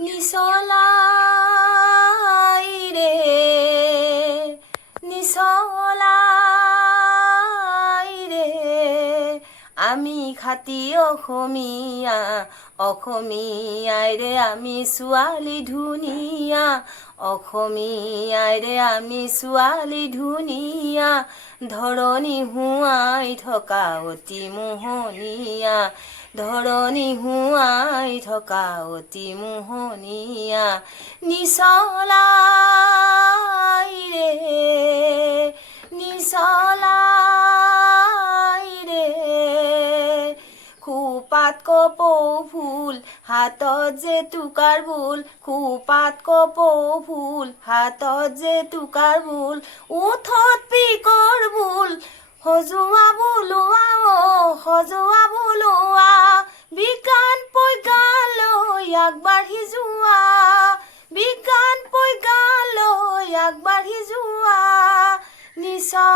নিচলাই ৰে নিচলাই ৰে আমি খাতি অসমীয়া অসমীয়াই ৰে আমি ছোৱালী ধুনীয়া অসমীয়াই ৰে আমি ছোৱালী ধুনীয়া ধৰণী হুৱাই থকা অতি মোহনীয়া ধৰণী হুৱাই থকা অতি মোহনীয়া নিচলাই ৰে নিচলাই ৰে খোপাত কপৌ ফুল হাতত যে টুকাৰ বোল খোপাত কপৌ ফুল হাতত যে টুকাৰ বোল ওঠত পিকৰ বোল সজোৱা বোলোৱা সজোৱা বোলোৱা বিজ্ঞান প্ৰজ্ঞালৈ আগবাঢ়ি যোৱা বিজ্ঞান প্ৰজ্ঞালৈ আগবাঢ়ি যোৱা নিচা